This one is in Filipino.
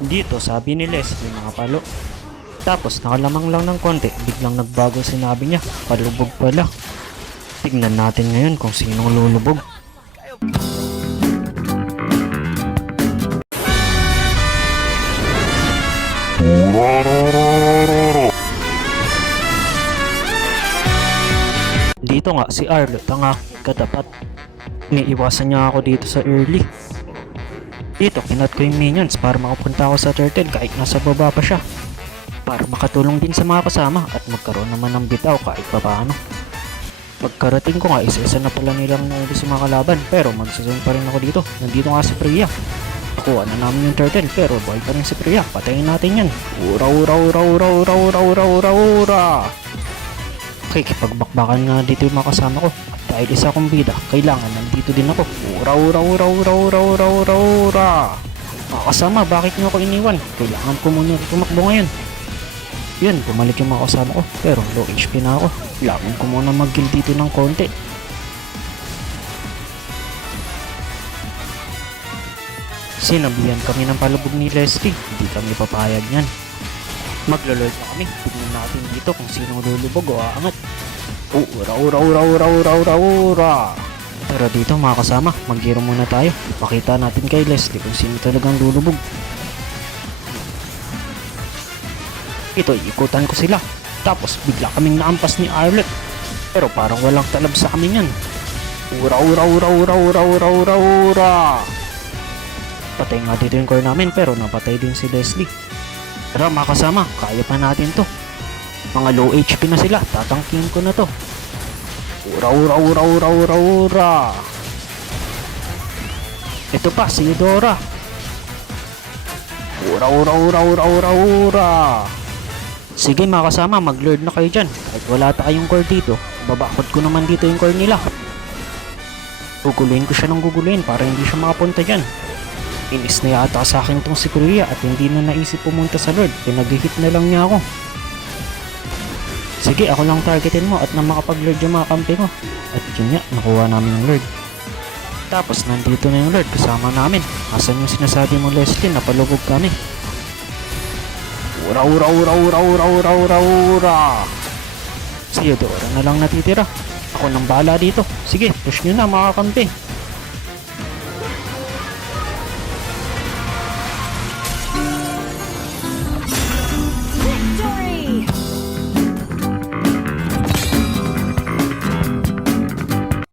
Dito sabi ni Leslie mga palo. Tapos nakalamang lang ng konti, biglang nagbago sinabi niya, palubog pala. Tignan natin ngayon kung sinong lulubog. Dito nga si Arlot ang aking katapat. Iniiwasan niya ako dito sa early. Dito kinat ko yung minions para makapunta ako sa turtle kahit nasa baba pa siya. Para makatulong din sa mga kasama at magkaroon naman ng bitaw kahit papaano. Pagkarating ko nga isa-isa na pala nilang naubos yung mga kalaban pero magsasun pa rin ako dito. Nandito nga si Priya. Nakuha na namin yung turtle pero buhay pa rin si Priya. Patayin natin yan. Ura ura ura ura ura ura ura ura ura. Okay, kipagbakbakan nga dito yung mga kasama ko. At dahil isa akong bida, kailangan nandito din ako. Ura ura ura ura ura ura ura ura. Mga kasama, bakit nyo ako iniwan? Kailangan ko muna tumakbo ngayon. Yun, bumalik yung mga kasama ko. Pero low HP na ako. Kailangan ko muna mag-kill dito ng konti. Sinabihan kami ng palubog ni Leslie. Hindi kami papayag yan. Maglolord na kami. Tignan natin dito kung sino lulubog o aangat. Ura ura ura ura ura ura ura. Pero dito mga kasama, mag-hero muna tayo. Pakita natin kay Leslie kung sino talagang lulubog. Ito, ikutan ko sila. Tapos bigla kaming naampas ni Arlot. Pero parang walang talab sa amin yan. Ura ura ura ura ura ura ura ura. Patay nga dito yung core namin pero napatay din si Leslie. Tara mga kasama, kaya pa natin to. Mga low HP na sila, tatangkihin ko na to. Ura ura ura ura ura ura. Ito pa, si Eudora. Ura ura ura ura ura ura. Sige mga kasama, mag-lord na kayo dyan. Kahit wala tayong core dito, babakot ko naman dito yung core nila. Guguluhin ko siya ng guguluhin para hindi siya makapunta dyan. Inis na yata sa akin tong si Priya at hindi na naisip pumunta sa Lord. Pinag-hit na lang niya ako. Sige, ako lang targetin mo at na makapag-Lord yung mga kampi ko. At yun nga, nakuha namin yung Lord. Tapos nandito na yung Lord kasama namin. Asan yung sinasabi mo Leslie na palubog kami? Ura ura ura ura ura ura ura ura. Si Eudora na lang natitira. Ako nang bahala dito. Sige, push nyo na mga kampi.